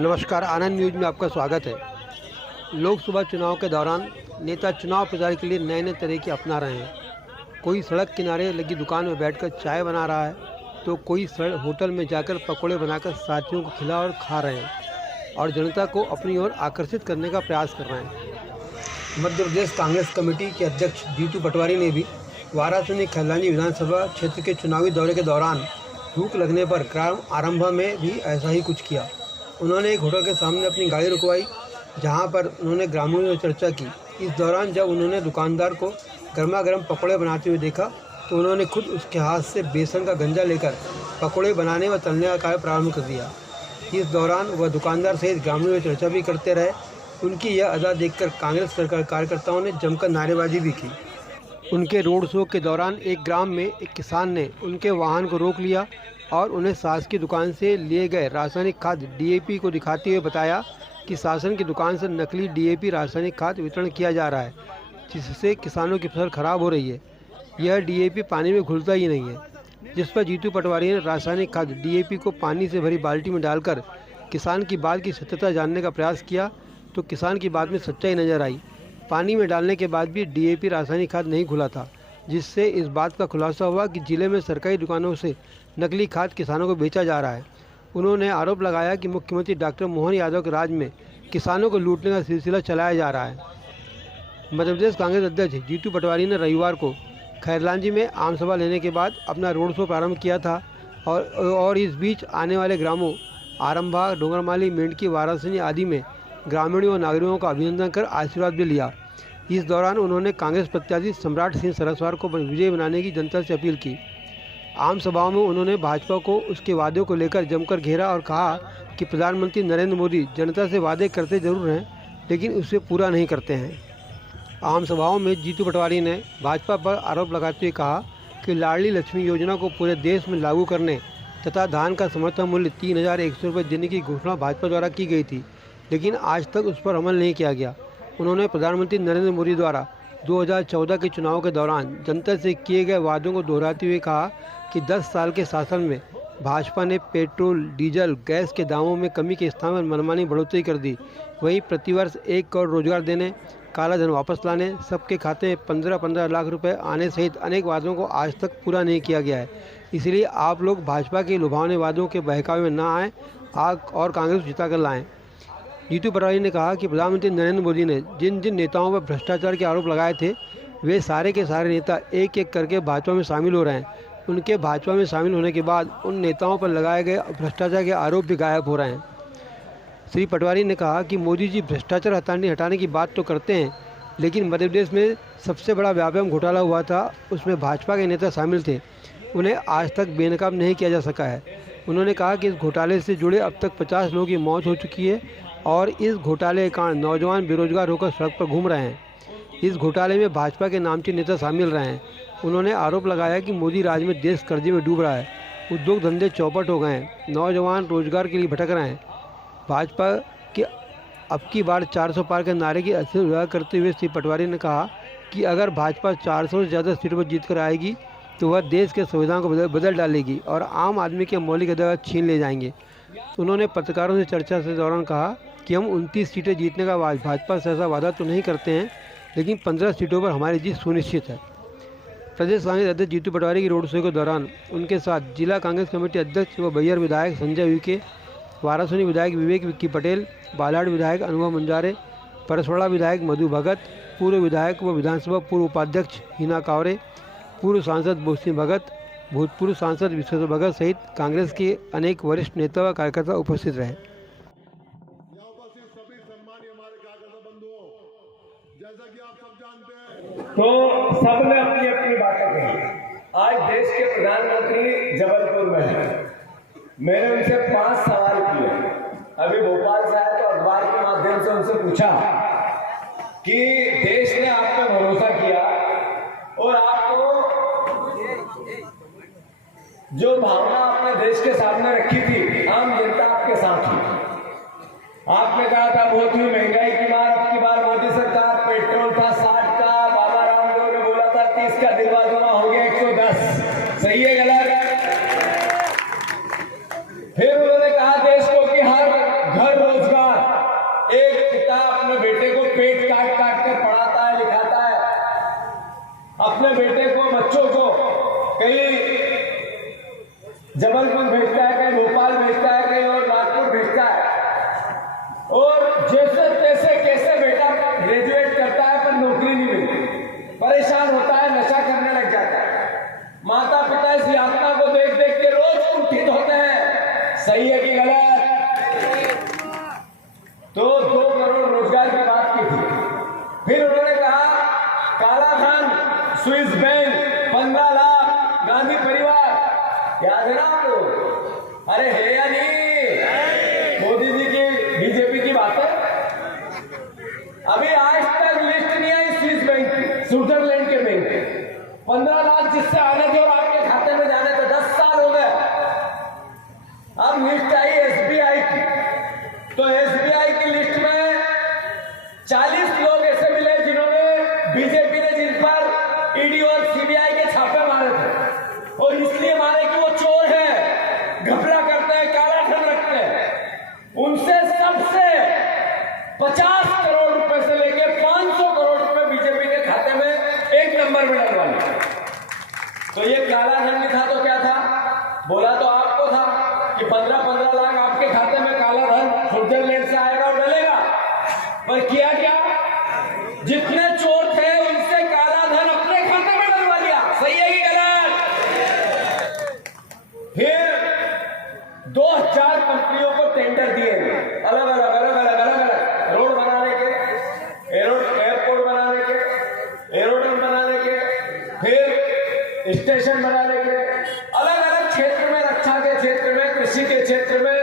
नमस्कार, आनंद न्यूज में आपका स्वागत है। लोकसभा चुनाव के दौरान नेता चुनाव प्रचार के लिए नए नए तरीके अपना रहे हैं। कोई सड़क किनारे लगी दुकान में बैठकर चाय बना रहा है, तो कोई होटल में जाकर पकौड़े बनाकर साथियों को खिला और खा रहे हैं और जनता को अपनी ओर आकर्षित करने का प्रयास कर रहे हैं। मध्य प्रदेश कांग्रेस कमेटी के अध्यक्ष जीतू पटवारी ने भी वाराणसी खैरलांजी विधानसभा क्षेत्र के चुनावी दौरे के दौरान भूख लगने पर ग्राम आरंभा में भी ऐसा ही कुछ किया। उन्होंने एक होटल के सामने अपनी गाड़ी रुकवाई, जहां पर उन्होंने ग्रामीणों से चर्चा की। इस दौरान जब उन्होंने दुकानदार को गर्मा गर्म पकौड़े बनाते हुए देखा, तो उन्होंने खुद उसके हाथ से बेसन का गंजा लेकर पकौड़े बनाने व तलने का कार्य प्रारंभ कर दिया। इस दौरान वह दुकानदार सहित ग्रामीणों से चर्चा भी करते रहे। उनकी यह अदा देखकर कांग्रेस कार्यकर्ताओं ने जमकर नारेबाजी भी की। उनके रोड शो के दौरान एक ग्राम में एक किसान ने उनके वाहन को रोक लिया और उन्हें शासकीय दुकान से लिए गए रासायनिक खाद डीएपी को दिखाते हुए बताया कि शासन की दुकान से नकली डीएपी रासायनिक खाद वितरण किया जा रहा है, जिससे किसानों की फसल खराब हो रही है। यह डीएपी पानी में घुलता ही नहीं है। जिस पर जीतू पटवारी ने रासायनिक खाद डीएपी को पानी से भरी बाल्टी में डालकर किसान की बात की सत्यता जानने का प्रयास किया, तो किसान की बात में सच्चाई नजर आई। पानी में डालने के बाद भी डीएपी रासायनिक खाद नहीं घुला था, जिससे इस बात का खुलासा हुआ कि जिले में सरकारी दुकानों से नकली खाद किसानों को बेचा जा रहा है। उन्होंने आरोप लगाया कि मुख्यमंत्री डॉक्टर मोहन यादव के राज में किसानों को लूटने का सिलसिला चलाया जा रहा है। मध्य प्रदेश कांग्रेस अध्यक्ष जीतू पटवारी ने रविवार को खैरलांजी में आम सभा लेने के बाद अपना रोड शो प्रारंभ किया था और इस बीच आने वाले ग्रामों आरंभा, डोंगरमाली, मेंढकी, वाराणसी आदि में ग्रामीणों और नागरिकों का अभिनंदन कर आशीर्वाद भी लिया। इस दौरान उन्होंने कांग्रेस प्रत्याशी सम्राट सिंह सरस्वार को विजयी बनाने की जनता से अपील की। आम सभाओं में उन्होंने भाजपा को उसके वादों को लेकर जमकर घेरा और कहा कि प्रधानमंत्री नरेंद्र मोदी जनता से वादे करते जरूर हैं, लेकिन उसे पूरा नहीं करते हैं। आम सभाओं में जीतू पटवारी ने भाजपा पर आरोप लगाते हुए कहा कि लाडली लक्ष्मी योजना को पूरे देश में लागू करने तथा धान का समर्थन मूल्य 3,100 रुपये देने की घोषणा भाजपा द्वारा की गई थी, लेकिन आज तक उस पर अमल नहीं किया गया। उन्होंने प्रधानमंत्री नरेंद्र मोदी द्वारा 2014 के चुनाव के दौरान जनता से किए गए वादों को दोहराते हुए कहा कि 10 साल के शासन में भाजपा ने पेट्रोल, डीजल, गैस के दामों में कमी के स्थान पर मनमानी बढ़ोतरी कर दी। वहीं प्रतिवर्ष 1 करोड़ रोजगार देने, काला धन वापस लाने, सबके खाते में 15-15 लाख रुपए आने सहित अनेक वादों को आज तक पूरा नहीं किया गया है। इसलिए आप लोग भाजपा के लुभावने वादों के बहकावे में ना आएँ और कांग्रेस जिता कर लाएँ। जीतू पटवारी ने कहा कि प्रधानमंत्री नरेंद्र मोदी ने जिन जिन नेताओं पर भ्रष्टाचार के आरोप लगाए थे, वे सारे के सारे नेता एक एक करके भाजपा में शामिल हो रहे हैं। उनके भाजपा में शामिल होने के बाद उन नेताओं पर लगाए गए भ्रष्टाचार के आरोप भी गायब हो रहे हैं। श्री पटवारी ने कहा कि मोदी जी भ्रष्टाचार हटाने की बात तो करते हैं, लेकिन मध्य प्रदेश में सबसे बड़ा व्यापम घोटाला हुआ था, उसमें भाजपा के नेता शामिल थे। उन्हें आज तक बेनकाब नहीं किया जा सका है। उन्होंने कहा कि इस घोटाले से जुड़े अब तक 50 लोगों की मौत हो चुकी है और इस घोटाले के कारण नौजवान बेरोजगार होकर सड़क पर घूम रहे हैं। इस घोटाले में भाजपा के नामचीन नेता शामिल रहे हैं। उन्होंने आरोप लगाया कि मोदी राज में देश कर्जे में डूब रहा है, उद्योग धंधे चौपट हो गए हैं, नौजवान रोजगार के लिए भटक रहे हैं। भाजपा के अब की बार 400 पार के नारे की असली उजागर करते हुए श्री पटवारी ने कहा कि अगर भाजपा 400 से ज़्यादा सीटों पर जीत कर आएगी तो वह देश के संविधान को बदल डालेगी और आम आदमी के मौलिक अधिकार छीन ले जाएंगे। उन्होंने पत्रकारों से चर्चा के दौरान कहा कि हम 29 सीटें जीतने का भाजपा से ऐसा वादा तो नहीं करते हैं, लेकिन 15 सीटों पर हमारी जीत सुनिश्चित है। प्रदेश कांग्रेस अध्यक्ष जीतू पटवारी की रोड शो के दौरान उनके साथ जिला कांग्रेस कमेटी अध्यक्ष व बैहर विधायक संजय विके, वाराणसी विधायक विवेक विक्की पटेल, बालाड विधायक अनुभव मंजारे, परसवाड़ा विधायक मधु भगत, पूर्व विधायक व विधानसभा पूर्व उपाध्यक्ष हिना कावरे, पूर्व सांसद बोसिंह भगत, भूतपूर्व सांसद विश्वेश्वर भगत सहित कांग्रेस के अनेक वरिष्ठ नेता व कार्यकर्ता उपस्थित रहे। तो सबने अपनी अपनी बातें कही। आज देश के प्रधानमंत्री जबलपुर में हैं। मैंने उनसे 5 सवाल किए। अभी भोपाल से आया तो अखबार के माध्यम से उनसे पूछा कि देश ने आप पे भरोसा किया और आपको जो भावना आपने देश के सामने रखी थी, आम जनता आपके साथ थी। आपने कहा था बहुत ही महंगाई की मार, अब की बार मोदी सरकार, पेट्रोल था 60 का, बाबा रामदेव ने बोला था 30 का, दिलवा दूंगा, हो गया 110। सही है गलत? फिर उन्होंने कहा देश को कि हर घर जबलपुर भेजता है, कहीं भोपाल भेजता है, कहीं और नागपुर भेजता है, और जैसे तैसे कैसे बेटा ग्रेजुएट करता है पर नौकरी नहीं मिलती, परेशान होता है, नशा करने लग जाता है। माता पिता इस यातना को देख देख के रोज कुंठित होते हैं। सही है कि गलत? तो 2 करोड़ रोजगार की बात की थी। फिर उन्होंने कहा काला धन, स्विस बैंक, 15 लाख, गांधी परिवार, याद है ना आपको? अरे है या नहीं? मोदी जी की बीजेपी की बात है। अभी आज तक लिस्ट नहीं आई स्विस बैंक की, स्विट्जरलैंड के बैंक की। 15 लाख जिससे आने थे और आपके खाते में जाने थे, 10 साल हो गए। अब लिस्ट आई एसबीआई की, तो एसबीआई की लिस्ट में 40 लोग ऐसे मिले जिन्होंने बीजेपी ने जिन पर ईडी और सीबीआई के छापे मारे थे, और इसलिए मारे कि वो चोर है, घबरा करते हैं, काला धन रखते हैं। उनसे सबसे 50 करोड़ रुपए से लेके 500 करोड़ रुपए बीजेपी के खाते में एक नंबर में डलवा लिया। तो ये काला धन नहीं था तो क्या था? बोला तो आपको था कि 15-15 लाख आपके खाते में काला धन स्विट्जरलैंड से आएगा और डलेगा, पर किया क्या? जितने चोर थे उनसे काला धन अपने खाते में डलवा लिया। सही है कि गलत? फिर 2000 कंपनियों को टेंडर दिए गए, अलग अलग रोड बनाने के, एयरपोर्ट बनाने के, एरोड्रोम बनाने के, फिर स्टेशन बनाने के, अलग अलग क्षेत्र में, रक्षा के क्षेत्र में, कृषि के क्षेत्र में,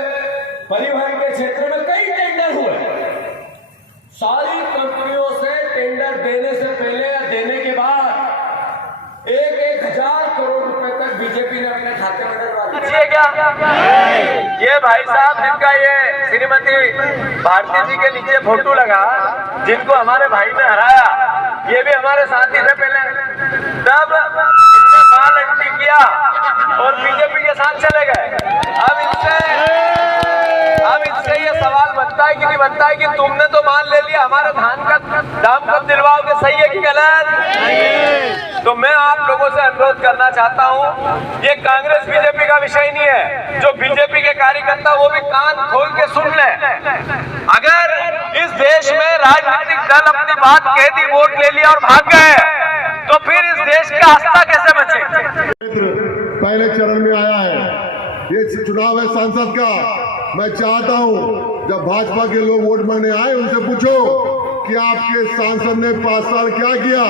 परिवहन के क्षेत्र में कई टेंडर हुए। सारी कंपनियों से टेंडर देने से पहले या देने के बाद 1,000 करोड़ रुपए तक बीजेपी ने अपने खाते में डलवा दिए। क्या ये भाई साहब जिनका ये श्रीमती भारती जी के नीचे फोटो लगा, जिनको हमारे भाई ने हराया, ये भी हमारे साथी थे पहले। तब इनने माल अंटी किया और बीजेपी के साथ चले गए। अब इनसे ये सवाल बनता है कि नहीं बनता है कि तुमने तो मान ले लिया, हमारे धान का दाम कब दिलवाओगे? सही है कि गलत? तो मैं आप लोगों से अनुरोध करना चाहता हूं, ये कांग्रेस बीजेपी का विषय नहीं है। जो बीजेपी के कार्यकर्ता वो भी कान खोल के सुन ले। अगर इस देश में राजनीतिक दल अपनी बात कह दी, वोट ले लिया और भाग गए, तो फिर इस देश की आस्था कैसे बचे? पहले चरण में आया है, ये चुनाव है सांसद का। मैं चाहता हूं जब भाजपा के लोग वोट मांगने आए, उनसे पूछो कि आपके सांसद ने 5 साल क्या किया।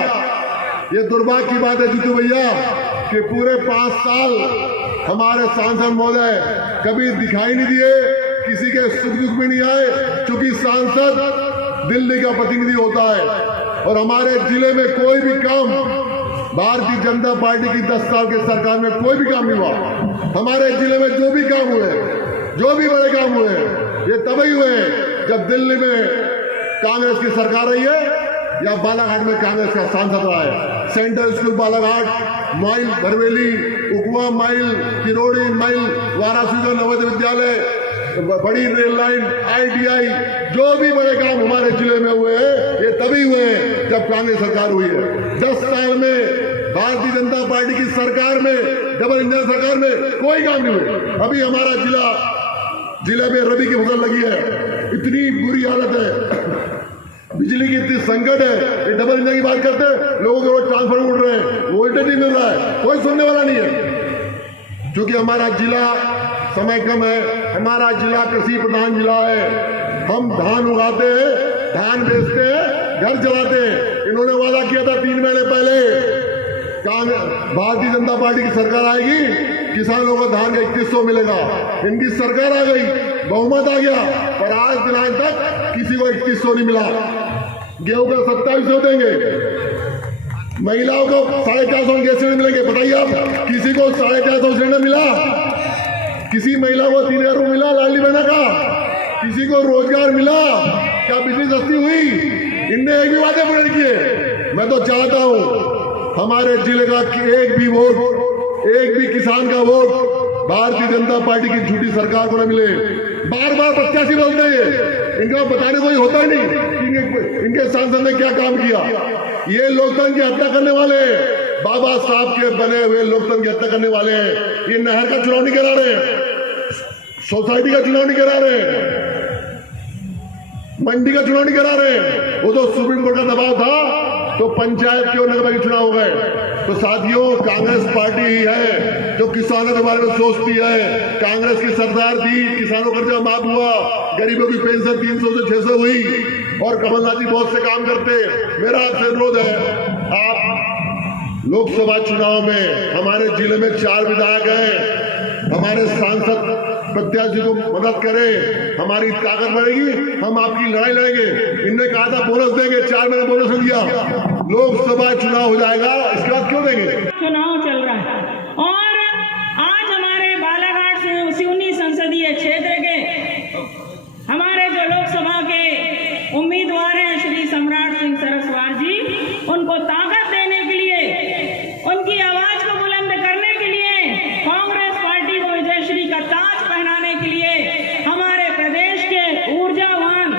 ये दुर्भाग्य की बात है जीतू भैया कि पूरे 5 साल हमारे सांसद महोदय कभी दिखाई नहीं दिए, किसी के सुख दुख में नहीं आए, क्योंकि सांसद दिल्ली का प्रतिनिधि होता है। और हमारे जिले में कोई भी काम, भारतीय जनता पार्टी की 10 साल के सरकार में कोई भी काम नहीं हुआ। हमारे जिले में जो भी काम हुए, जो भी बड़े काम हुए, ये तभी हुए जब दिल्ली में कांग्रेस की सरकार रही है या बालाघाट में कांग्रेस का सांसद रहा है। सेंट्रल स्कूल बालाघाट, माइल बरवेली, उकवा माइल, किरोड़ी माइल, वाराणसी का नवोदय विद्यालय, बड़ी रेल लाइन, ITI, जो भी बड़े काम हमारे जिले में हुए हैं, ये तभी हुए हैं जब कांग्रेस सरकार हुई है। 10 साल में भारतीय जनता पार्टी की सरकार में, डबल इंजन सरकार में कोई काम नहीं हुए। अभी हमारा जिले में रबी की फसल लगी है, इतनी बुरी हालत है, बिजली की इतनी संकट है। ये डबल इंजन की बात करते हैं, लोगों के रोज ट्रांसफर उड़ रहे हैं, वोल्टेज नहीं मिल रहा है, कोई सुनने वाला नहीं है। क्योंकि हमारा जिला समय कम है, हमारा जिला कृषि प्रधान जिला है। हम धान उगाते हैं, धान बेचते हैं, घर चलाते हैं। इन्होंने वादा किया था 3 महीने पहले, भारतीय जनता पार्टी की सरकार आएगी, किसानों को धान का 2100 मिलेगा। इनकी सरकार आ गई, बहुमत आ गया, पर आज दिन तक किसी को 2100 नहीं मिला। गेहूं का 2700 देंगे, महिलाओं को 450 गैस सिलेंडर मिलेंगे। बताइए आप, किसी को 450 सिलेंडर मिला? किसी महिला को 3000 रुपये मिला लाडली बहना का? किसी को रोजगार मिला? क्या बिजली सस्ती हुई? इनने एक भी वादे पूरे किए। मैं तो चाहता हूं हमारे जिले का एक भी वोट, एक भी किसान का वोट भारतीय जनता पार्टी की झूठी सरकार को न मिले। बार बार प्रत्याशी बोलते हैं, इनका बताने कोई होता ही नहीं कि इनके सांसद ने क्या काम किया। ये लोकतंत्र की हत्या करने वाले बाबा साहब के बने हुए लोकतंत्र की हत्या करने वाले हैं। ये नहर का चुनाव नहीं करा रहे हैं, सोसाइटी का चुनाव नहीं करा रहे हैं, मंडी का चुनाव नहीं करा रहे हैं। वो तो सुप्रीम कोर्ट का दबाव था तो पंचायत के और नगर चुनाव हो गए। तो साथियों, कांग्रेस पार्टी ही है जो किसानों के बारे में सोचती है। कांग्रेस की सरकार थी, किसानों का कर्जा माफ हुआ, गरीबों की पेंशन 300 से 600 हुई, और कमलनाथ जी बहुत से काम करते। मेरा आपसे अनुरोध है, आप लोकसभा चुनाव में हमारे जिले में 4 विधायक हैं, हमारे सांसद प्रत्याशी को मदद करें, हमारी ताकत बढ़ेगी, हम आपकी लड़ाई लड़ेंगे। इनने कहा था बोनस देंगे, 4 महीने बोनस नहीं दिया। लोकसभा चुनाव हो जाएगा, इसके बाद क्यों देंगे? चुनाव चल रहा है और आज हमारे बालाघाट से सिवनी संसदीय क्षेत्र के हमारे जो लोकसभा के उम्मीदवार हैं श्री सम्राट सिंह सरस्वार जी, उनको ताकत देने के लिए, उनकी आवाज को बुलंद करने के लिए, कांग्रेस पार्टी को विजयश्री का ताज पहनाने के लिए हमारे प्रदेश के ऊर्जावान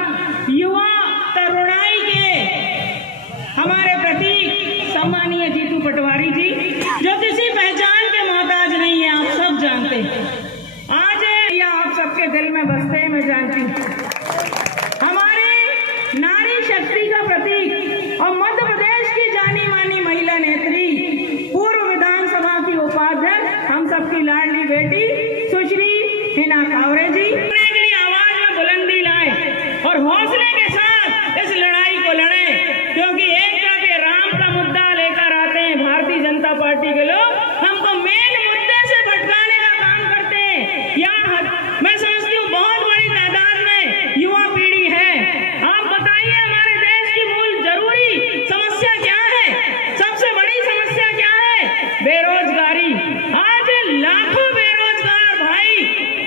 युवा तरुणाई के हमारे प्रतीक सम्मानीय जीतू पटवारी जी, जो किसी पहचान के मोहताज नहीं है, आप सब जानते हैं। आज या आप सबके दिल में बसते हैं, मैं जानती हूँ। हमारे नारी शक्ति का प्रतीक और मध्य प्रदेश की जानी मानी महिला नेत्री, पूर्व विधानसभा की उपाध्यक्ष, हम सबकी लाडली बेटी सुश्री हिना कांवरे जी, के लिए आवाज में बुलंदी लाए और हौसले के साथ इस लड़ाई को लड़े, क्योंकि एकता के राम का मुद्दा लेकर आते हैं भारतीय जनता पार्टी के लोग, हमको मेन मुद्दे से भटकाने का काम करते हैं। मैं समझती हूँ बहुत बड़ी तादाद में युवा पीढ़ी है। आप बताइए हमारे देश की मूल जरूरी समस्या क्या है? सबसे बड़ी समस्या क्या है? बेरोजगारी। आज लाखों बेरोजगार भाई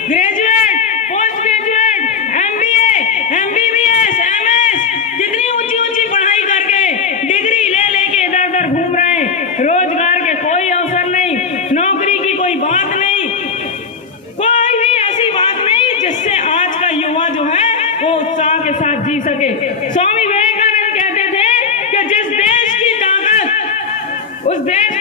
graduate, post graduate, MBA, MBBS, MS, कितनी ऊंची ऊंची पढ़ाई करके डिग्री ले लेके इधर उधर घूम रहे हैं। रोजगार के कोई अवसर नहीं, नौकरी की कोई बात नहीं, कोई भी ऐसी बात नहीं जिससे आज का युवा जो है वो उत्साह के साथ जी सके। स्वामी विवेकानंद कहते थे कि जिस देश की ताकत उस देश